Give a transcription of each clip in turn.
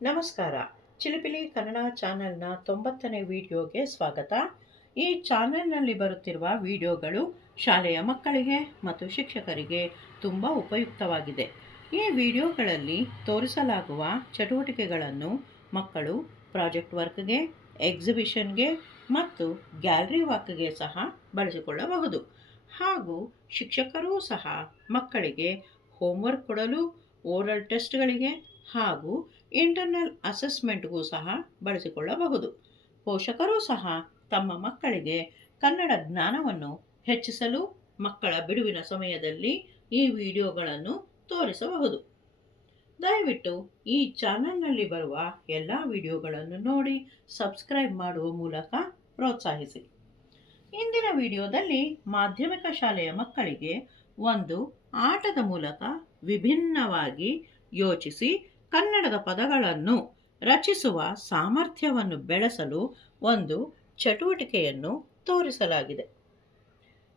ನಮಸ್ಕಾರ. ಚಿಲಿಪಿಲಿ ಕನ್ನಡ ಚಾನೆಲ್ನ ತೊಂಬತ್ತನೇ ವಿಡಿಯೋಗೆ ಸ್ವಾಗತ. ಈ ಚಾನೆಲ್ನಲ್ಲಿ ಬರುತ್ತಿರುವ ವಿಡಿಯೋಗಳು ಶಾಲೆಯ ಮಕ್ಕಳಿಗೆ ಮತ್ತು ಶಿಕ್ಷಕರಿಗೆ ತುಂಬ ಉಪಯುಕ್ತವಾಗಿದೆ. ಈ ವಿಡಿಯೋಗಳಲ್ಲಿ ತೋರಿಸಲಾಗುವ ಚಟುವಟಿಕೆಗಳನ್ನು ಮಕ್ಕಳು ಪ್ರಾಜೆಕ್ಟ್ ವರ್ಕ್ಗೆ, ಎಕ್ಸಿಬಿಷನ್ಗೆ ಮತ್ತು ಗ್ಯಾಲರಿ ವರ್ಕ್ಗೆ ಸಹ ಬಳಸಿಕೊಳ್ಳಬಹುದು. ಹಾಗೂ ಶಿಕ್ಷಕರೂ ಸಹ ಮಕ್ಕಳಿಗೆ ಹೋಮ್ವರ್ಕ್ ಕೊಡಲು ಓರಲ್ ಟೆಸ್ಟ್ಗಳಿಗೆ ಹಾಗೂ ಇಂಟರ್ನಲ್ ಅಸೆಸ್ಮೆಂಟ್ಗೂ ಸಹ ಬಳಸಿಕೊಳ್ಳಬಹುದು. ಪೋಷಕರು ಸಹ ತಮ್ಮ ಮಕ್ಕಳಿಗೆ ಕನ್ನಡ ಜ್ಞಾನವನ್ನು ಹೆಚ್ಚಿಸಲು ಮಕ್ಕಳ ಬಿಡುವಿನ ಸಮಯದಲ್ಲಿ ಈ ವಿಡಿಯೋಗಳನ್ನು ತೋರಿಸಬಹುದು. ದಯವಿಟ್ಟು ಈ ಚಾನಲ್ನಲ್ಲಿ ಬರುವ ಎಲ್ಲ ವಿಡಿಯೋಗಳನ್ನು ನೋಡಿ ಸಬ್ಸ್ಕ್ರೈಬ್ ಮಾಡುವ ಮೂಲಕ ಪ್ರೋತ್ಸಾಹಿಸಿ. ಇಂದಿನ ವಿಡಿಯೋದಲ್ಲಿ ಮಾಧ್ಯಮಿಕ ಶಾಲೆಯ ಮಕ್ಕಳಿಗೆ ಒಂದು ಆಟದ ಮೂಲಕ ವಿಭಿನ್ನವಾಗಿ ಯೋಚಿಸಿ ಕನ್ನಡದ ಪದಗಳನ್ನು ರಚಿಸುವ ಸಾಮರ್ಥ್ಯವನ್ನು ಬೆಳೆಸಲು ಒಂದು ಚಟುವಟಿಕೆಯನ್ನು ತೋರಿಸಲಾಗಿದೆ.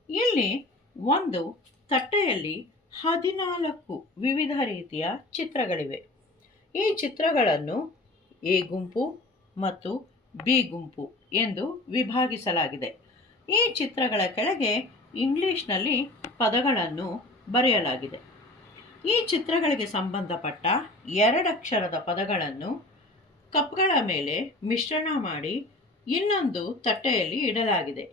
ಇಲ್ಲಿ ಒಂದು ತಟ್ಟೆಯಲ್ಲಿ ಹದಿನಾಲ್ಕು ವಿವಿಧ ರೀತಿಯ ಚಿತ್ರಗಳಿವೆ. ಈ ಚಿತ್ರಗಳನ್ನು ಎ ಗುಂಪು ಮತ್ತು ಬಿ ಗುಂಪು ಎಂದು ವಿಭಾಗಿಸಲಾಗಿದೆ. ಈ ಚಿತ್ರಗಳ ಕೆಳಗೆ ಇಂಗ್ಲಿಷ್ನಲ್ಲಿ ಪದಗಳನ್ನು ಬರೆಯಲಾಗಿದೆ. ಈ ಚಿತ್ರಗಳಿಗೆ ಸಂಬಂಧಪಟ್ಟ ಎರಡಕ್ಷರದ ಪದಗಳನ್ನು ಕಪ್ಗಳ ಮೇಲೆ ಮಿಶ್ರಣ ಮಾಡಿ ಇನ್ನೊಂದು ತಟ್ಟೆಯಲ್ಲಿ ಇಡಲಾಗಿದೆ.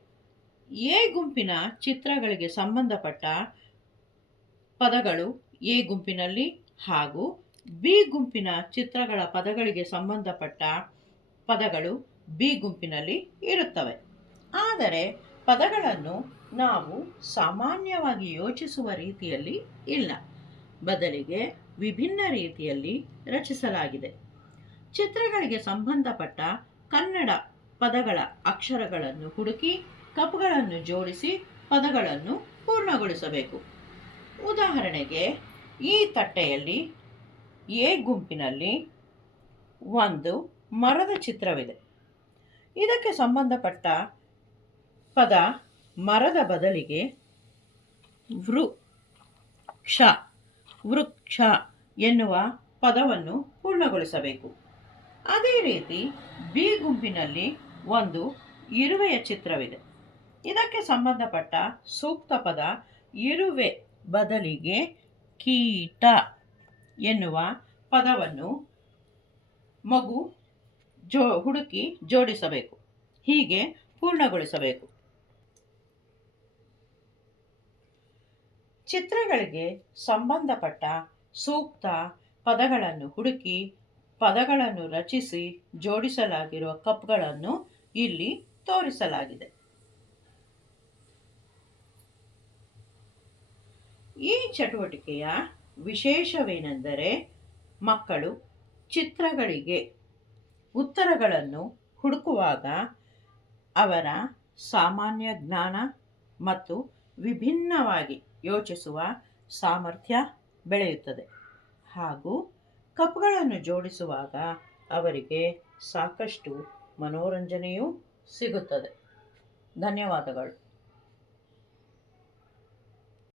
ಎ ಗುಂಪಿನ ಚಿತ್ರಗಳಿಗೆ ಸಂಬಂಧಪಟ್ಟ ಪದಗಳು ಎ ಗುಂಪಿನಲ್ಲಿ ಹಾಗೂ ಬಿ ಗುಂಪಿನ ಚಿತ್ರಗಳ ಪದಗಳಿಗೆ ಸಂಬಂಧಪಟ್ಟ ಪದಗಳು ಬಿ ಗುಂಪಿನಲ್ಲಿ ಇರುತ್ತವೆ. ಆದರೆ ಪದಗಳನ್ನು ನಾವು ಸಾಮಾನ್ಯವಾಗಿ ಯೋಚಿಸುವ ರೀತಿಯಲ್ಲಿ ಇಲ್ಲ. ಬದಲಿಗೆ ವಿಭಿನ್ನ ರೀತಿಯಲ್ಲಿ ರಚಿಸಲಾಗಿದೆ. ಚಿತ್ರಗಳಿಗೆ ಸಂಬಂಧಪಟ್ಟ ಕನ್ನಡ ಪದಗಳ ಅಕ್ಷರಗಳನ್ನು ಹುಡುಕಿ ಕಪ್ಗಳನ್ನು ಜೋಡಿಸಿ ಪದಗಳನ್ನು ಪೂರ್ಣಗೊಳಿಸಬೇಕು. ಉದಾಹರಣೆಗೆ, ಈ ತಟ್ಟೆಯಲ್ಲಿ ಎ ಗುಂಪಿನಲ್ಲಿ ಒಂದು ಮರದ ಚಿತ್ರವಿದೆ. ಇದಕ್ಕೆ ಸಂಬಂಧಪಟ್ಟ ಪದ ಮರದ ಬದಲಿಗೆ ವೃ ಕ್ಷ ವೃಕ್ಷ ಎನ್ನುವ ಪದವನ್ನು ಪೂರ್ಣಗೊಳಿಸಬೇಕು. ಅದೇ ರೀತಿ ಬಿ ಗುಂಪಿನಲ್ಲಿ ಒಂದು ಇರುವೆಯ ಚಿತ್ರವಿದೆ. ಇದಕ್ಕೆ ಸಂಬಂಧಪಟ್ಟ ಸೂಕ್ತ ಪದ ಇರುವೆ ಬದಲಿಗೆ ಕೀಟ ಎನ್ನುವ ಪದವನ್ನು ಮಗು ಜೋ ಹುಡುಕಿ ಜೋಡಿಸಬೇಕು. ಹೀಗೆ ಪೂರ್ಣಗೊಳಿಸಬೇಕು. ಚಿತ್ರಗಳಿಗೆ ಸಂಬಂಧಪಟ್ಟ ಸೂಕ್ತ ಪದಗಳನ್ನು ಹುಡುಕಿ ಪದಗಳನ್ನು ರಚಿಸಿ ಜೋಡಿಸಲಾಗಿರುವ ಕಪ್ಗಳನ್ನು ಇಲ್ಲಿ ತೋರಿಸಲಾಗಿದೆ. ಈ ಚಟುವಟಿಕೆಯ ವಿಶೇಷವೇನೆಂದರೆ ಮಕ್ಕಳು ಚಿತ್ರಗಳಿಗೆ ಉತ್ತರಗಳನ್ನು ಹುಡುಕುವಾಗ ಅವರ ಸಾಮಾನ್ಯ ಜ್ಞಾನ ಮತ್ತು ವಿಭಿನ್ನವಾಗಿ ಯೋಚಿಸುವ ಸಾಮರ್ಥ್ಯ ಬೆಳೆಯುತ್ತದೆ. ಹಾಗೂ ಕಪ್ಗಳನ್ನು ಜೋಡಿಸುವಾಗ ಅವರಿಗೆ ಸಾಕಷ್ಟು ಮನೋರಂಜನೆಯೂ ಸಿಗುತ್ತದೆ. ಧನ್ಯವಾದಗಳು.